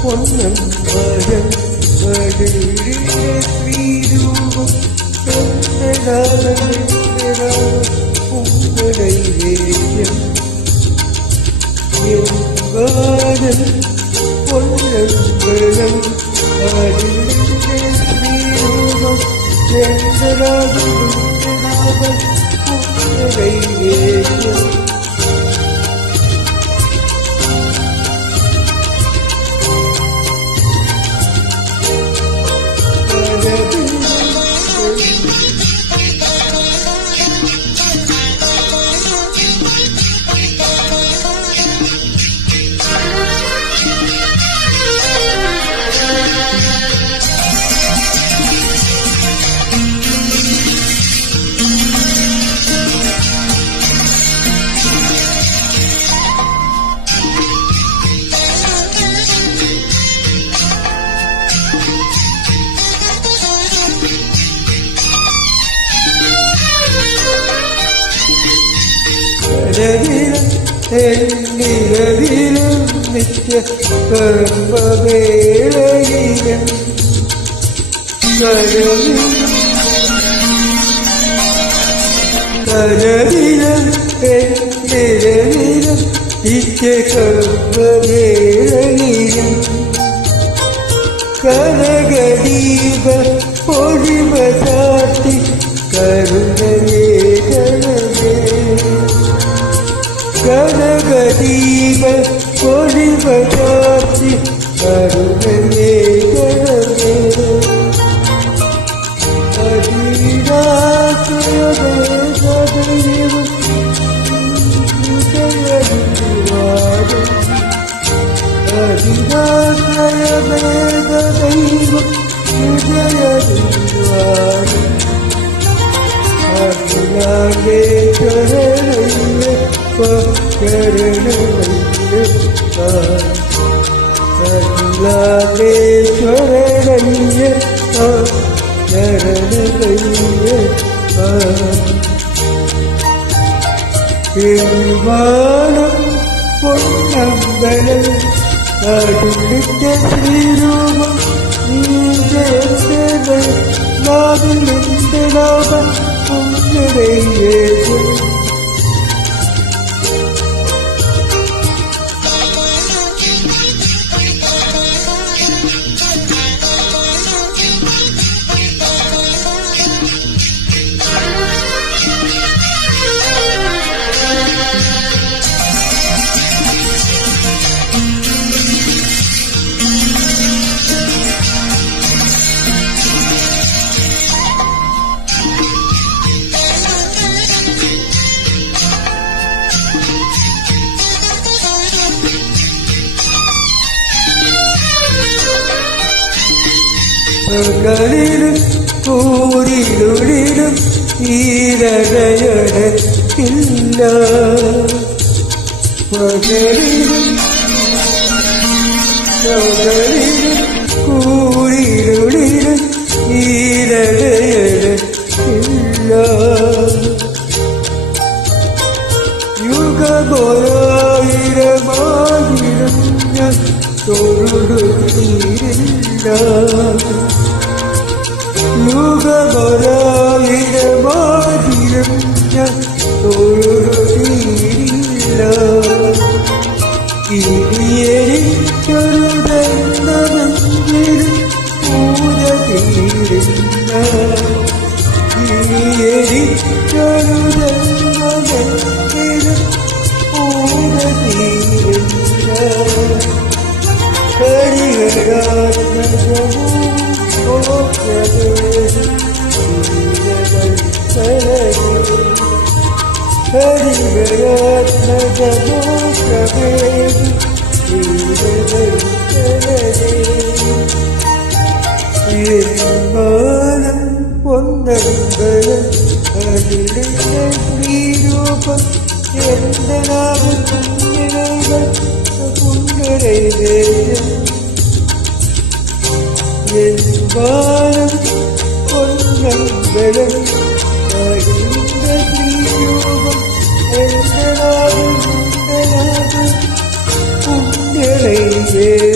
പൊന്നം മകൻ ശ്രീരൂപം ഉമ്മനൈവേദ്യം പൊന്നം മകൻ ശ്രീരൂപം ഉമ്മനൈവേദ്യം നിലവിലും നിത്യ കർമ്മവേളയിലും കരവിലും നിലവിലും നിത്യ കർമ്മവേളയിലും കനകദീപ പൊഴിമ ചാർത്തി കരുണയേ കനകദീപ പൊഴിമ ചാർത്തി കരുണയേ കരുണേ പൊന്നമ്പലം അടുത്ത ശ്രീരൂപം നാവിലിന്റെ ലോകം ഉന്നതയേതും പകലിലും കൂരിരുളിലും ഈരടയടക്കില്ല പകലിലും കൂരിരുളിലും ഈരടയടക്കില്ല യുഗമൊരായിരമായിരം ഞാൻ തൊഴുതുതീരില്ല യുഗമൊരായിരമായിരം ഞാൻ തൊഴുതുതീരില്ല ഇനിയെനിക്കൊരു ജന്മമെങ്കിലും പൂജ തീരില്ല ഇനിയെനിക്കൊരു ജന്മമെങ്കിലും പൂജ തീരില്ല ഹരിഹരാത്മജവും പൊന്നമ്പലം അതിലെ ശ്രീരൂപം எந்தனாவது புன்னினைகள் புன்னரை தேயம் என் வானம் பொன்னங்களும் மகிழ்ந்த தீயோகம் எந்தனாவது புன்னரை தேயம்